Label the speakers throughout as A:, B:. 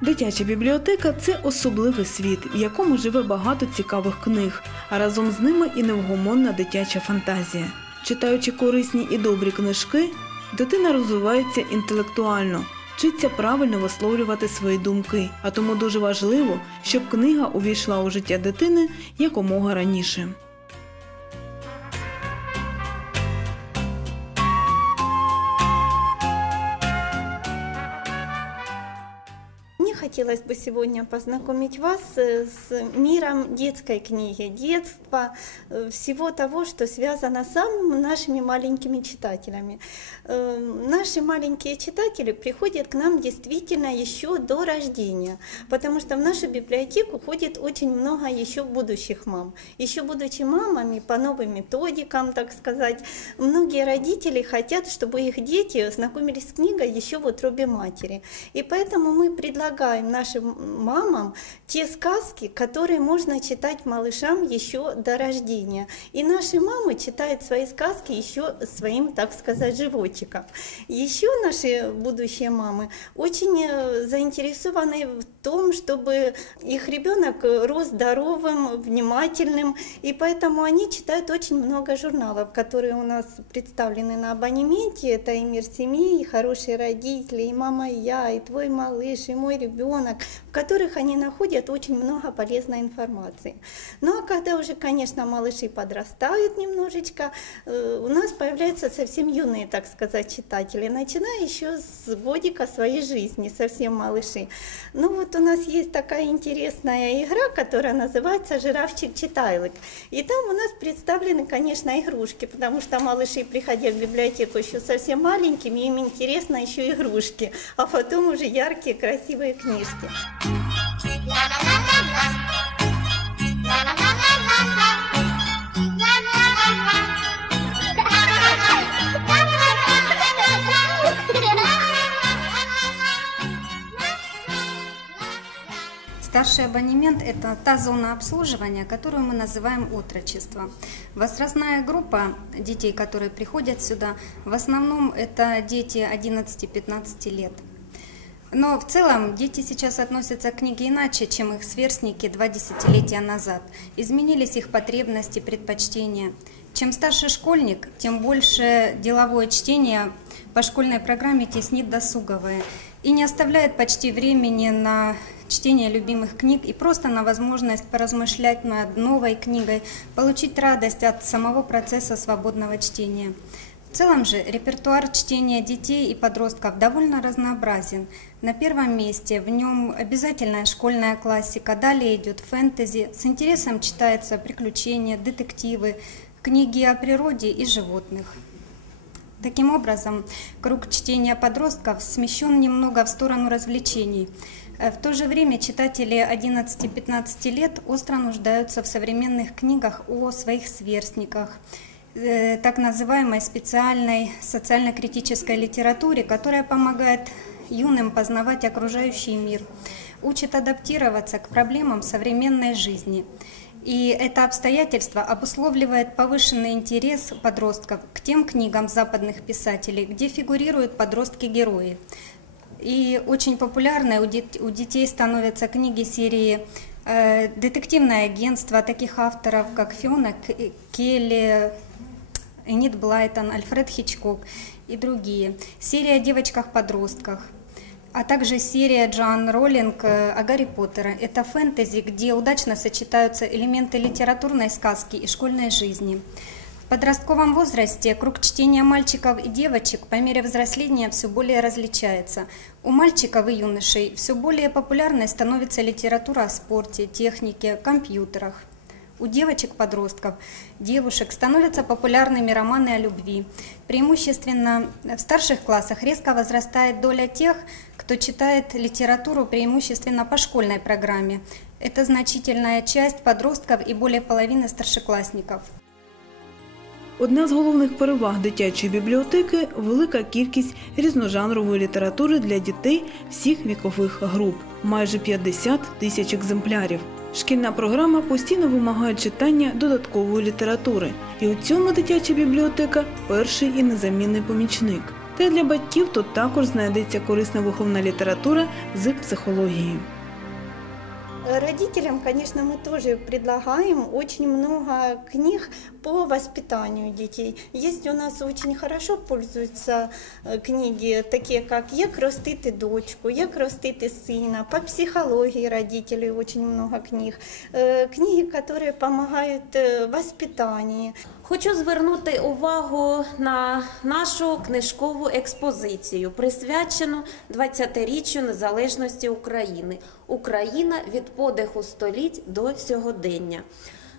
A: Дитяча бібліотека це особливий світ, в якому живе багато цікавих книг, а разом з ними і невгомонна дитяча фантазія. Читаючи корисні і добрі книжки, дитина розвивається інтелектуально, вчиться правильно висловлювати свої думки. А тому дуже важливо, щоб книга увійшла у життя дитини якомога раніше.
B: Хотелось бы сегодня познакомить вас э, с миром детской книги, детства, э, всего того, что связано с нашими маленькими читателями. Э, Наши маленькие читатели приходят к нам действительно еще до рождения, потому что в нашу библиотеку ходит очень много еще будущих мам. Еще будучи мамами по новым методикам, так сказать, многие родители хотят, чтобы их дети знакомились с книгой еще в утробе матери. И поэтому мы предлагаем нашим мамам те сказки, которые можно читать малышам еще до рождения. И наши мамы читают свои сказки еще своим, так сказать, животиком. Еще наши будущие мамы очень э, заинтересованы в том, чтобы их ребенок рос здоровым, внимательным, и поэтому они читают очень много журналов, которые у нас представлены на абонементе. Это и «Мир семьи», и «Хорошие родители», и «Мама и я», и «Твой малыш», и «Мой ребенок», в которых они находят очень много полезной информации. Ну а когда уже, конечно, малыши подрастают немножечко, э, у нас появляются совсем юные, так сказать, читатели, начиная еще с годика своей жизни, совсем малыши. Ну вот у нас есть такая интересная игра, которая называется «Жирафчик-читайлык». И там у нас представлены, конечно, игрушки, потому что малыши, приходя в библиотеку еще совсем маленькими, им интересно еще игрушки, а потом уже яркие, красивые книжки.
C: Старший абонемент – это та зона обслуживания, которую мы называем отрочество. Возрастная группа детей, которые приходят сюда, в основном это дети 11-15 лет. Но в целом дети сейчас относятся к книге иначе, чем их сверстники два десятилетия назад. Изменились их потребности, предпочтения. Чем старше школьник, тем больше деловое чтение по школьной программе теснит досуговое и не оставляет почти времени на чтение любимых книг и просто на возможность поразмышлять над новой книгой, получить радость от самого процесса свободного чтения. В целом же репертуар чтения детей и подростков довольно разнообразен. На первом месте в нем обязательная школьная классика, далее идет фэнтези, с интересом читаются приключения, детективы, книги о природе и животных. Таким образом, круг чтения подростков смещен немного в сторону развлечений. Э, В то же время читатели 11-15 лет остро нуждаются в современных книгах о своих сверстниках, так называемой специальной социально-критической литературе, которая помогает юным познавать окружающий мир, учит адаптироваться к проблемам современной жизни. И это обстоятельство обусловливает повышенный интерес подростков к тем книгам западных писателей, где фигурируют подростки-герои. И очень популярной у, дет- у детей становятся книги серии э, «Детективное агентство» таких авторов, как Фиона Келли, Энит Блайтон, Альфред Хичкок и другие. Серия о девочках-подростках, а также серия Джоан Роллинг э, о Гарри Поттере. Это фэнтези, где удачно сочетаются элементы литературной сказки и школьной жизни. В подростковом возрасте круг чтения мальчиков и девочек по мере взросления все более различается. У мальчиков и юношей все более популярной становится литература о спорте, технике, компьютерах. У девочек-подростков, девушек становятся популярными романы о любви. Преимущественно в старших классах резко возрастает доля тех, кто читает литературу преимущественно по школьной программе. Это значительная часть подростков и более половины старшеклассников.
A: Одна з головних переваг дитячої бібліотеки велика кількість різножанрової літератури для дітей всіх вікових груп майже 50 тисяч екземплярів. Шкільна програма постійно вимагає читання додаткової літератури, і у цьому дитяча бібліотека перший і незамінний помічник. Та й для батьків тут також знайдеться корисна виховна література з психології.
B: Родителям, конечно, мы тоже предлагаем очень много книг по воспитанию детей. Есть у нас очень хорошо пользуются э, книги, такие как «Як ростити дочку», «Як ростити сына», по психологии родителей очень много книг, Э, книги, которые помогают э, в воспитании.
D: Хочу звернути увагу на нашу книжкову експозицію, присвячену 20-річчю незалежності України. Україна від подиху століть до сьогодення.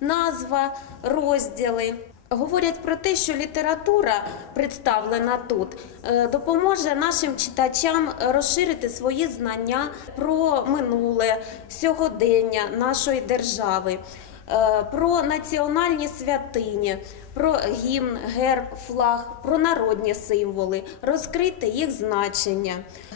D: Назва, розділи. Говорять про те, що література, представлена тут, е, допоможе нашим читачам розширити свої знання про минуле сьогодення нашої держави, про національні святині, про гімн, герб, флаг, про народні символи, розкрити їх значення,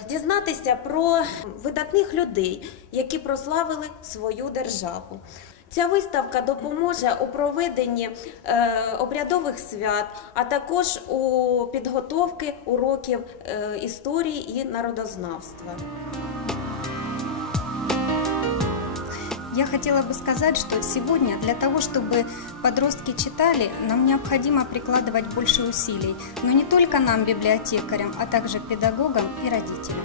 D: дізнатися про видатних людей, які прославили свою державу. Ця виставка допоможе у проведенні е, обрядових свят, а також у підготовки уроків е, історії і народознавства.
C: Я хотела бы сказать, что сегодня для того, чтобы подростки читали, нам необходимо прикладывать больше усилий. Но не только нам, библиотекарям, а также педагогам и родителям.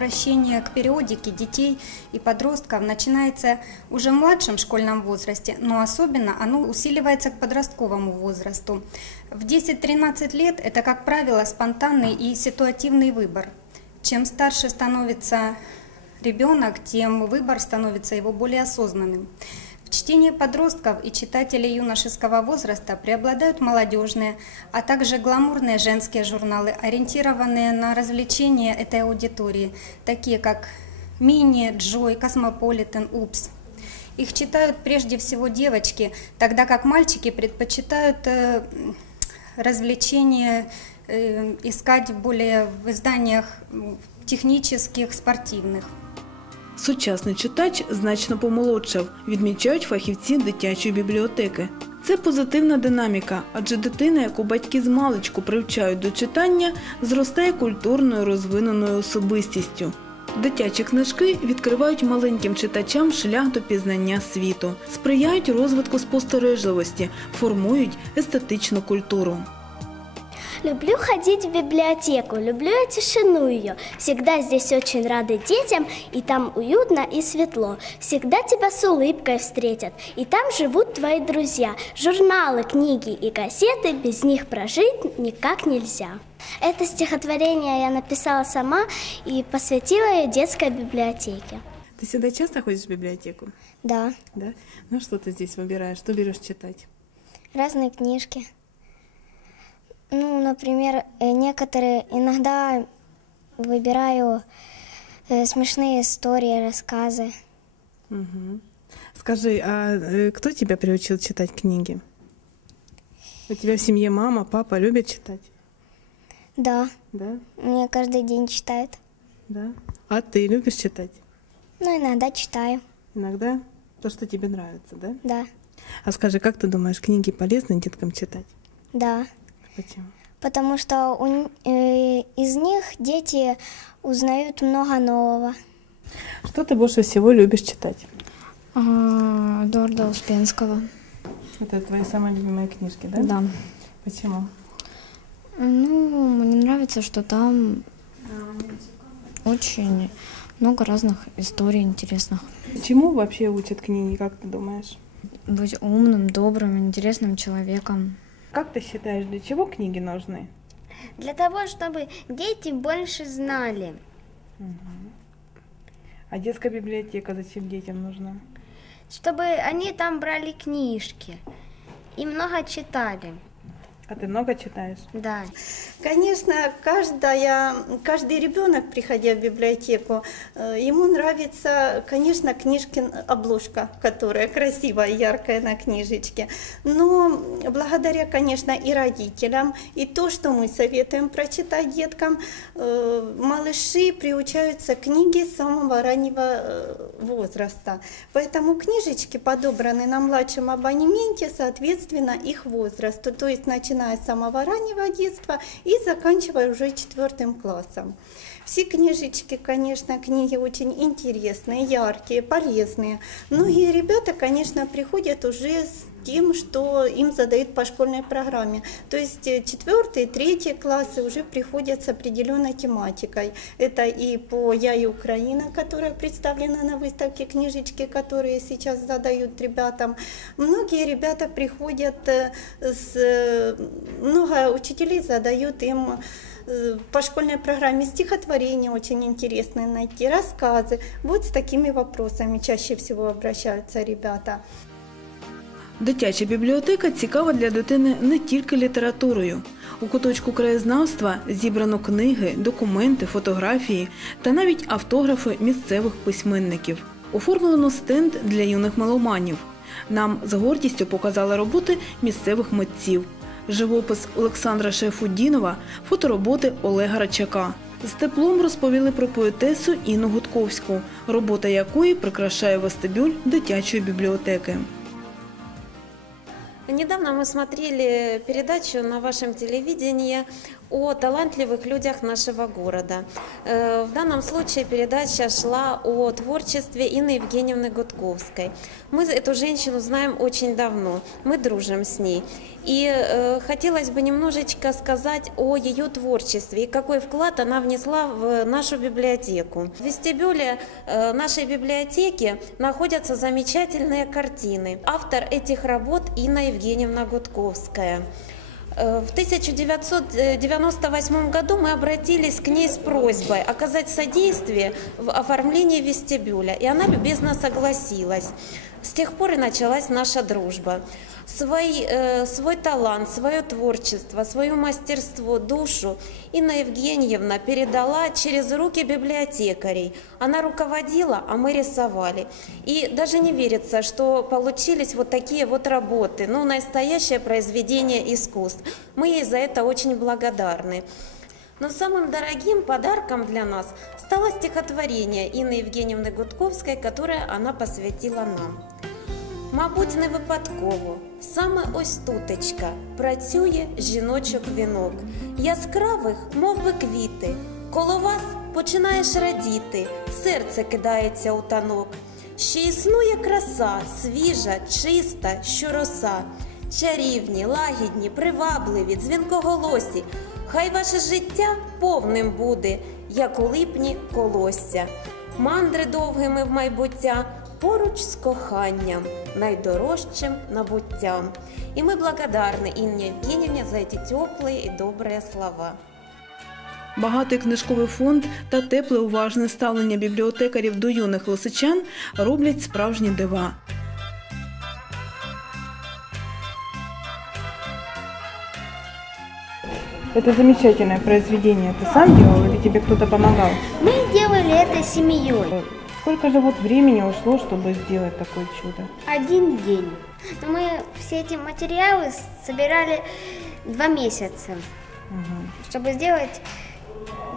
C: Обращение к периодике детей и подростков начинается уже в младшем школьном возрасте, но особенно оно усиливается к подростковому возрасту. В 10-13 лет это, как правило, спонтанный и ситуативный выбор. Чем старше становится ребенок, тем выбор становится его более осознанным. В чтении подростков и читателей юношеского возраста преобладают молодежные, а также гламурные женские журналы, ориентированные на развлечения этой аудитории, такие как «Мини», «Джой», «Космополитен», «Упс». Их читают прежде всего девочки, тогда как мальчики предпочитают э, развлечения э, искать более в изданиях технических, спортивных.
A: Сучасний читач значно помолодшав, відмічають фахівці дитячої бібліотеки. Це позитивна динаміка, адже дитина, яку батьки з маличку привчають до читання, зростає культурною розвиненою особистістю. Дитячі книжки відкривають маленьким читачам шлях до пізнання світу, сприяють розвитку спостережливості, формують естетичну культуру.
E: Люблю ходить в библиотеку, люблю я тишину ее. Всегда здесь очень рады детям, и там уютно и светло. Всегда тебя с улыбкой встретят, и там живут твои друзья. Журналы, книги и кассеты, без них прожить никак нельзя. Это стихотворение я написала сама и посвятила ее детской библиотеке.
A: Ты сюда часто ходишь в библиотеку?
E: Да,
A: Да? Ну что ты здесь выбираешь? Что берешь читать?
E: разные книжки. Ну, например, э, некоторые иногда выбираю э, смешные истории, рассказы.
A: Мгм. Скажи, а э, кто тебя приучил читать книги? У тебя в семье мама, папа любят читать?
E: Да,
A: Да?
E: мне каждый день читают.
A: Да. А ты любишь читать?
E: Ну, иногда читаю,
A: Иногда то, что тебе нравится, да?
E: да,
A: А скажи, как ты думаешь, книги полезны деткам читать?
E: да.
A: Почему?
E: Потому что у э, из них дети узнают много нового.
A: Что ты больше всего любишь читать?
F: А, Эдуарда Успенского.
A: Это твои самые любимые книжки, да?
F: Да.
A: Почему?
F: Ну, мне нравится, что там очень много разных историй интересных.
A: Чему вообще учат книги, как ты думаешь?
F: Быть умным, добрым, интересным человеком.
A: Как ты считаешь, для чего книги нужны?
E: Для того, чтобы дети больше знали.
A: А детская библиотека зачем детям нужна?
E: Чтобы они там брали книжки и много читали.
A: А ты много читаешь?
E: Да.
B: Конечно, каждая, каждый ребенок, приходя в библиотеку, э, ему нравится, конечно, книжки, обложка, которая красивая, яркая на книжечке. Но благодаря, конечно, и родителям, и то, что мы советуем прочитать деткам, э, малыши приучаются к книге с самого раннего э, возраста. Поэтому книжечки подобраны на младшем абонементе, соответственно, их возрасту, то есть начиная с самого раннего детства и заканчивая уже четвертым классом. Все книжечки, конечно, книги очень интересные, яркие, полезные. Многие ребята, конечно, приходят уже с тем, что им задают по школьной программе. То есть э, четвертые, третьи классы уже приходят с определенной тематикой. Это и по «Я и Украина», которая представлена на выставке книжечки, которые сейчас задают ребятам. Многие ребята приходят э, с... э, Много учителей задают им по школьной программе стихотворения очень интересные найти, рассказы. Вот с такими вопросами чаще всего обращаются ребята.
A: Дитяча бібліотека цікава для дитини не тільки літературою. У куточку краєзнавства зібрано книги, документи, фотографії та навіть автографи місцевих письменників. Оформлено стенд для юних меломанів. Нам з гордістю показали роботи місцевих митців. Живопис Олександра Шефудінова, фотороботи Олега Рачака. З теплом розповіли про поетесу Інну Гудковську, робота якої прикрашає вестибюль дитячої бібліотеки.
D: Недавно мы смотрели передачу на вашем телевидении о талантливых людях нашего города. Э, В данном случае передача шла о творчестве Инны Евгеньевны Гудковской. Мы эту женщину знаем очень давно, мы дружим с ней. И э, хотелось бы немножечко сказать о ее творчестве и какой вклад она внесла в нашу библиотеку. В вестибюле э, нашей библиотеки находятся замечательные картины. Автор этих работ Инна Евгеньевна Гудковская. Э, В 1998 году мы обратились к ней с просьбой оказать содействие в оформлении вестибюля, и она любезно согласилась. С тех пор и началась наша дружба. Свой, э, свой талант, свое творчество, свое мастерство, душу Инна Евгеньевна передала через руки библиотекарей. Она руководила, а мы рисовали. И даже не верится, что получились вот такие вот работы, ну, настоящее произведение искусств. Мы ей за это очень благодарны. Но самым дорогим подарком для нас стало стихотворение Инны Евгеньевны Гудковской, которое она посвятила нам. Мабуть, не випадково, саме ось тутечка працює жіночок вінок, яскравих, мов би квіти. Коло вас починаєш радіти, серце кидається у танок. Ще існує краса, свіжа, чиста, що роса, чарівні, лагідні, привабливі, дзвінкоголосі. Хай ваше життя повним буде, як у липні колосся. Мандри довгими в майбуття, поруч з коханням, найдорожчим набуттям. І ми благодарны Інні Євгенівні за ці теплі і добрі слова.
A: Багатий книжковий фонд та тепле уважне ставлення бібліотекарів до юних лисичан роблять справжні дива.
G: Это замечательное произведение. Ты сам делал или тебе кто-то помогал?
E: Мы делали это семьей.
G: Сколько же вот времени ушло, чтобы сделать такое чудо?
E: Один день. Но мы все эти материалы собирали два месяца,
G: Мгм.
E: чтобы сделать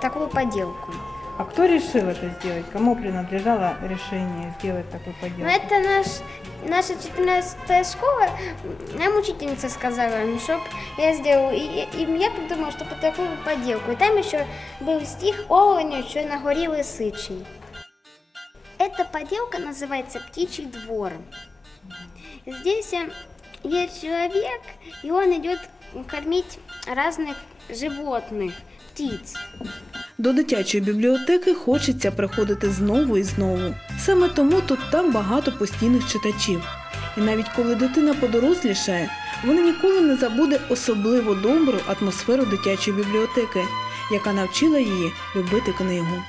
E: такую поделку.
G: А кто решил это сделать? Кому принадлежало решение сделать такую
E: Ну,
G: поделку?
E: это наш, наша 14 школа. Нам учительница сказала, чтобы я сделала. И, и я придумала, чтобы такую поделку. И там еще был стих «Оленю, что на горе лысычий». Эта поделка называется «Птичий двор». Здесь э, есть человек, и он идет кормить разных животных, птиц.
A: До дитячої бібліотеки хочеться приходити знову і знову. Саме тому тут там багато постійних читачів. І навіть коли дитина подорослішає, вона ніколи не забуде особливо добру атмосферу дитячої бібліотеки, яка навчила її любити книгу.